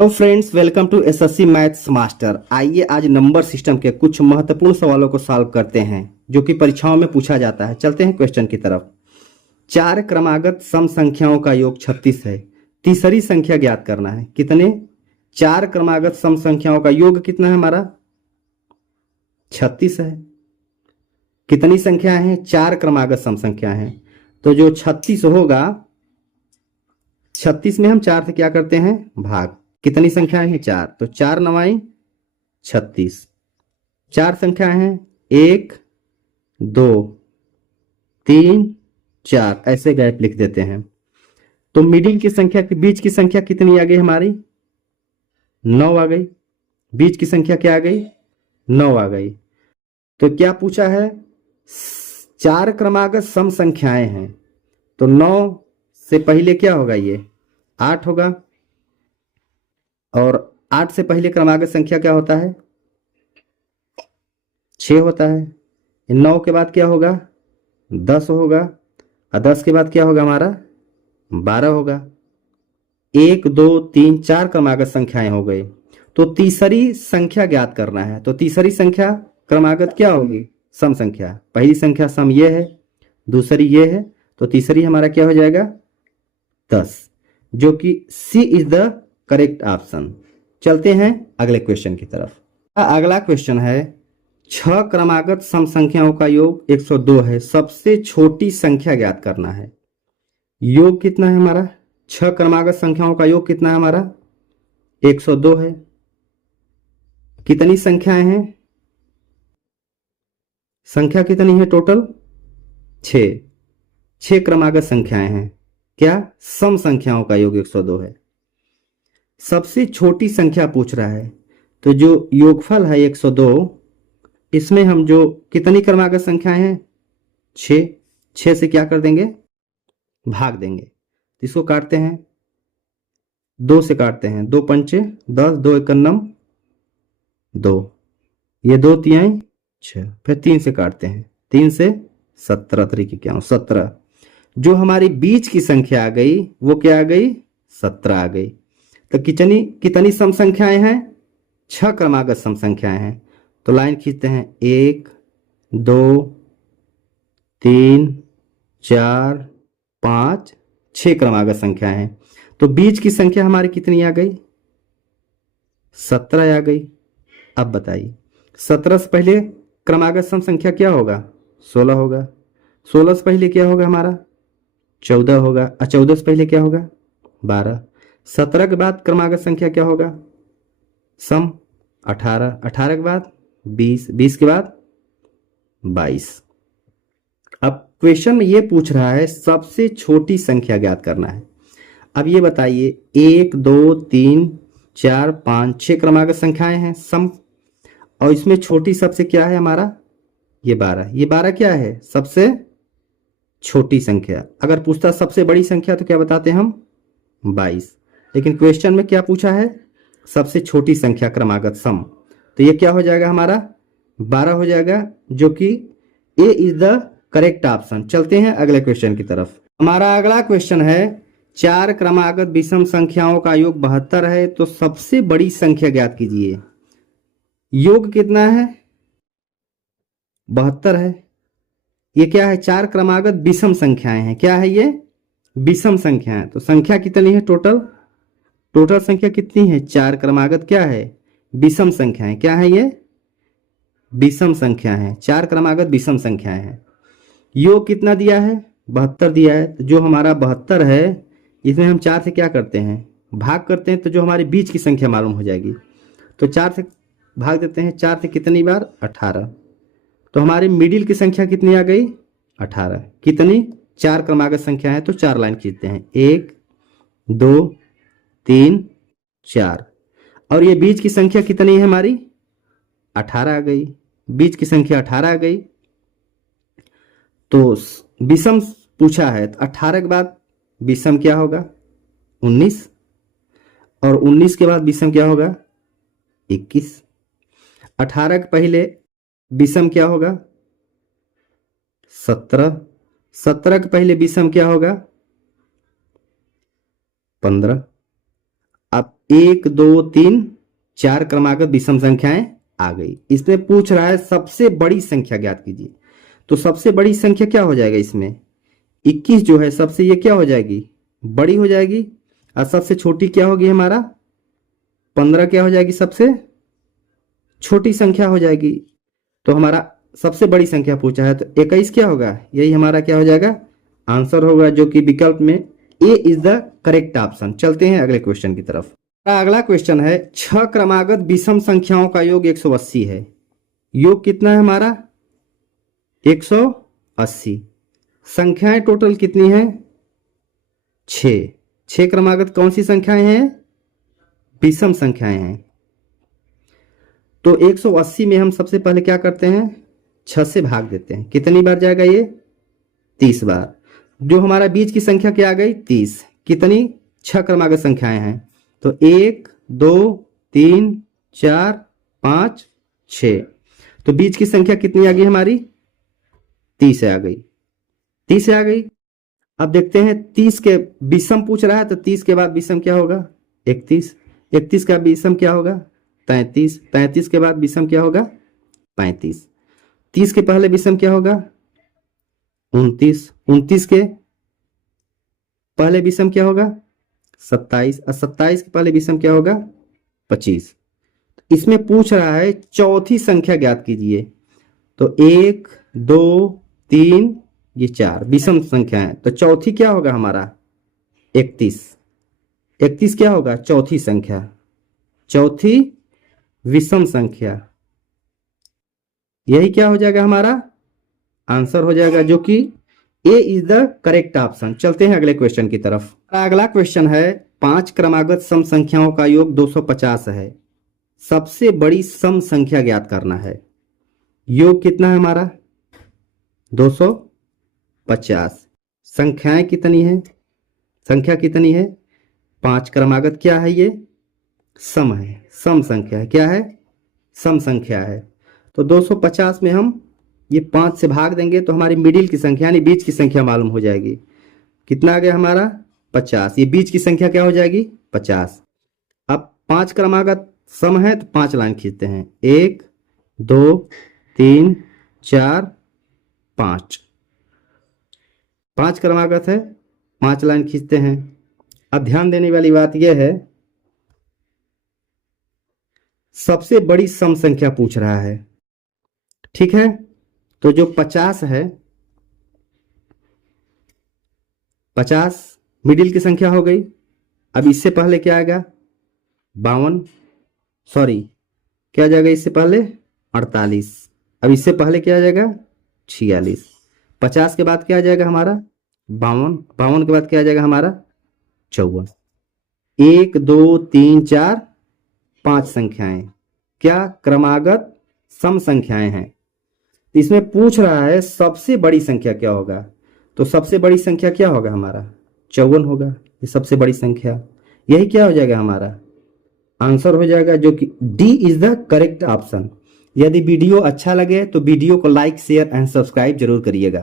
तो friends, welcome to SSC maths master. आइए आज नंबर सिस्टम के कुछ महत्वपूर्ण सवालों को सॉल्व करते हैं जो कि परीक्षाओं में पूछा जाता है। चलते हैं क्वेश्चन की तरफ। चार क्रमागत सम संख्याओं का योग 36 है। तीसरी संख्या ज्ञात करना है। कितने? चार क्रमागत सम संख्याओं का योग कितना है हमारा? 36 है। कितनी संख्या है? चार क्रमागत सम संख्या है। तो जो 36 होगा, 36 में हम चार से क्या करते हैं? भाग। कितनी संख्याएं हैं? चार। तो चार नवाई 36। चार संख्याएं हैं, एक, दो, तीन, चार, ऐसे गैप लिख देते हैं। तो मिडिल की संख्या के बीच की संख्या कितनी आ गई हमारी? 9 आ गई। बीच की संख्या क्या आ गई? 9 आ गई। तो क्या पूछा है? चार क्रमागत सम संख्याएं हैं, तो 9 से पहले क्या होगा? ये 8 होगा। और 8 से पहले क्रमागत संख्या क्या होता है? 6 होता है। 9 के बाद क्या होगा? 10 होगा। और 10 के बाद क्या होगा हमारा? 12 होगा। 1, 2, 3, 4 क्रमागत संख्याएं हो गई। तो तीसरी संख्या ज्ञात करना है। तो तीसरी संख्या क्रमागत क्या होगी? सम संख्या। पहली संख्या सम ये है, दूसरी ये है, तो तीसरी हमारा क्या हो जाएगा? 10, जो कि सी इज द करेक्ट ऑप्शन। चलते हैं अगले क्वेश्चन की तरफ। अगला क्वेश्चन है, 6 क्रमागत सम संख्याओं का योग 102 है। सबसे छोटी संख्या ज्ञात करना है। योग कितना है हमारा? 6 क्रमागत संख्याओं का योग कितना है हमारा? 102 है। कितनी संख्याएं हैं? संख्या कितनी है टोटल? 6। 6 क्रमागत संख्याएं हैं। क्या? सम संख्याओं का योग 102 है। सबसे छोटी संख्या पूछ रहा है, तो जो योगफल है 102, इसमें हम जो कितनी क्रमागत संख्याएं हैं? 6। 6 से क्या कर देंगे? भाग देंगे। इसको काटते हैं, 2 से काटते हैं। 2 पंचे 10, 2 एकन्नम 2, ये 2 तिहाई 6। फिर 3 से काटते हैं, 3 से 17 तरीके क्या 17। जो हमारी बीच की संख्या आ गई वो क्या आ गई? 17 आ गई। तो कितनी कितनी सम संख्याएं हैं? 6 क्रमागत सम संख्याएं हैं। तो लाइन खींचते हैं, 1, 2, 3, 4, 5, 6 क्रमागत संख्याएं हैं। तो बीच की संख्या हमारी कितनी आ गई? 17 आ गई। अब बताइए, 17 से पहले क्रमागत सम संख्या क्या होगा? 16 होगा। 16 से पहले क्या होगा हमारा? 14 होगा। और 14 से पहले क्या होगा? 12। 17 के बाद क्रमागत संख्या क्या होगा? सम 18। 18 के बाद 20। 20 के बाद 22। अब क्वेश्चन में ये पूछ रहा है सबसे छोटी संख्या ज्ञात करना है। अब ये बताइए, 1, 2, 3, 4, 5, 6 क्रमागत संख्याएं हैं सम, और इसमें छोटी सबसे क्या है हमारा? ये 12। ये 12 क्या है? सबसे छोटी संख्या। अगर पूछता सबसे बड़ी संख्या तो क्या बताते हम? 22। लेकिन क्वेश्चन में क्या पूछा है? सबसे छोटी संख्या क्रमागत सम। तो ये क्या हो जाएगा हमारा? 12 हो जाएगा, जो कि ए इज द करेक्ट ऑप्शन। चलते हैं अगले क्वेश्चन की तरफ। हमारा अगला क्वेश्चन है, चार क्रमागत विषम संख्याओं का योग 72 है, तो सबसे बड़ी संख्या ज्ञात कीजिए। योग कितना है? 72 है। ये क्या है? चार क्रमागत विषम संख्याएं हैं। क्या है ये? विषम संख्या है। तो संख्या कितनी है टोटल? टोटल संख्या कितनी है? चार। क्रमागत क्या है? विषम संख्या है। क्या है ये? विषम संख्या है। चार क्रमागत विषम संख्याएं हैं। योग कितना दिया है? 72 दिया है। तो जो हमारा 72 है, इसमें हम 4 से क्या करते हैं? भाग करते हैं। तो जो हमारे बीच की संख्या मालूम हो जाएगी। तो 4 से भाग देते हैं। 4 से कितनी बार? 18। तो हमारी मिडिल की संख्या कितनी आ गई? 18। कितनी? चार क्रमागत संख्या है, तो 4 लाइन खींचते हैं, 1, 2, 3, 4। और ये बीच की संख्या कितनी है हमारी? 18 आ गई। बीच की संख्या 18 आ गई। तो विषम पूछा है, तो 18 के बाद विषम क्या होगा? 19। और 19 के बाद विषम क्या होगा? 21। 18 के पहले विषम क्या होगा? 17। 17 के पहले विषम क्या होगा? 15। अब 1 2 3 4 क्रमागत विषम संख्याएं आ गई। इसमें पूछ रहा है सबसे बड़ी संख्या ज्ञात कीजिए। तो सबसे बड़ी संख्या क्या हो जाएगा इसमें, 21 जो है सबसे ये क्या हो जाएगी, बड़ी हो जाएगी। और सबसे छोटी क्या होगी हमारा, 15 क्या हो जाएगी, सबसे छोटी संख्या हो जाएगी। तो हमारा सबसे बड़ी संख्या पूछा है, तो 21 क्या होगा, यही हमारा क्या हो जाएगा, आंसर होगा, जो कि विकल्प में ए इज द करेक्ट ऑप्शन। चलते हैं अगले क्वेश्चन की तरफ। अगला क्वेश्चन है 6 क्रमागत विषम संख्याओं का योग 180 है। योग कितना है हमारा, 180। संख्याएं टोटल कितनी हैं, 6। 6 क्रमागत कौन सी संख्याएं हैं, विषम संख्याएं हैं। तो 180 में हम सबसे पहले क्या करते हैं, 6 से भाग देते हैं। कितनी बार जाएगा ये, 30 बार। जो हमारा बीच की संख्या क्या आ गई, 30। कितनी, 6 क्रमागत संख्याएं हैं। तो 1 2 3 4 5 6। तो बीच की संख्या कितनी आ गई हमारी, 30 आ गई, 30 आ गई। अब देखते हैं 30 के विषम पूछ रहा है, तो 30 के बाद विषम क्या होगा, 31। 31 का विषम क्या होगा, 33। 33 के बाद विषम क्या होगा, 35। 30 के पहले विषम क्या होगा, 29। 29 के पहले विषम क्या होगा, 27। और 27 के पहले विषम क्या होगा, 25। इसमें पूछ रहा है चौथी संख्या ज्ञात कीजिए। तो 1 2 3 ये 4 विषम संख्या है। तो चौथी क्या होगा हमारा, 31। 31 क्या होगा, चौथी संख्या, चौथी विषम संख्या। यही क्या हो जाएगा हमारा आंसर हो जाएगा, जो कि ए इज द करेक्ट ऑप्शन। चलते हैं अगले क्वेश्चन की तरफ। अगला क्वेश्चन है 5 क्रमागत सम संख्याओं का योग 250 है। सबसे बड़ी सम संख्या ज्ञात करना है। योग कितना है हमारा, 250। संख्याएं कितनी है, संख्या कितनी है, 5 क्रमागत क्या है, ये सम है, सम संख्या है, क्या है, सम संख्या है। तो 250 में हम ये 5 से भाग देंगे तो हमारी मिडिल की संख्या यानी बीच की संख्या मालूम हो जाएगी। कितना आ गया हमारा, 50। ये बीच की संख्या क्या हो जाएगी, 50। अब 5 क्रमागत सम है तो 5 लाइन खींचते हैं, 1 2 3 4 5। 5 क्रमागत है, 5 लाइन खींचते हैं। अब ध्यान देने वाली बात यह है, सबसे बड़ी सम संख्या पूछ रहा है, ठीक है। तो जो 50 है, 50 मिडिल की संख्या हो गई। अब इससे पहले क्या आएगा, 52, सॉरी क्या जाएगा इससे पहले, 48। अब इससे पहले क्या आ जाएगा, 46। 50 के बाद क्या आ जाएगा हमारा, 52। 52 के बाद क्या आ जाएगा हमारा, 54। 1 2 3 4 5 संख्याएं क्या क्रमागत सम संख्याएं हैं। इसमें पूछ रहा है सबसे बड़ी संख्या क्या होगा। तो सबसे बड़ी संख्या क्या होगा हमारा, 54 होगा। ये सबसे बड़ी संख्या, यही क्या हो जाएगा हमारा आंसर हो जाएगा, जो कि D is the correct option. यदि वीडियो अच्छा लगे तो वीडियो को लाइक शेयर एंड सब्सक्राइब जरूर करिएगा।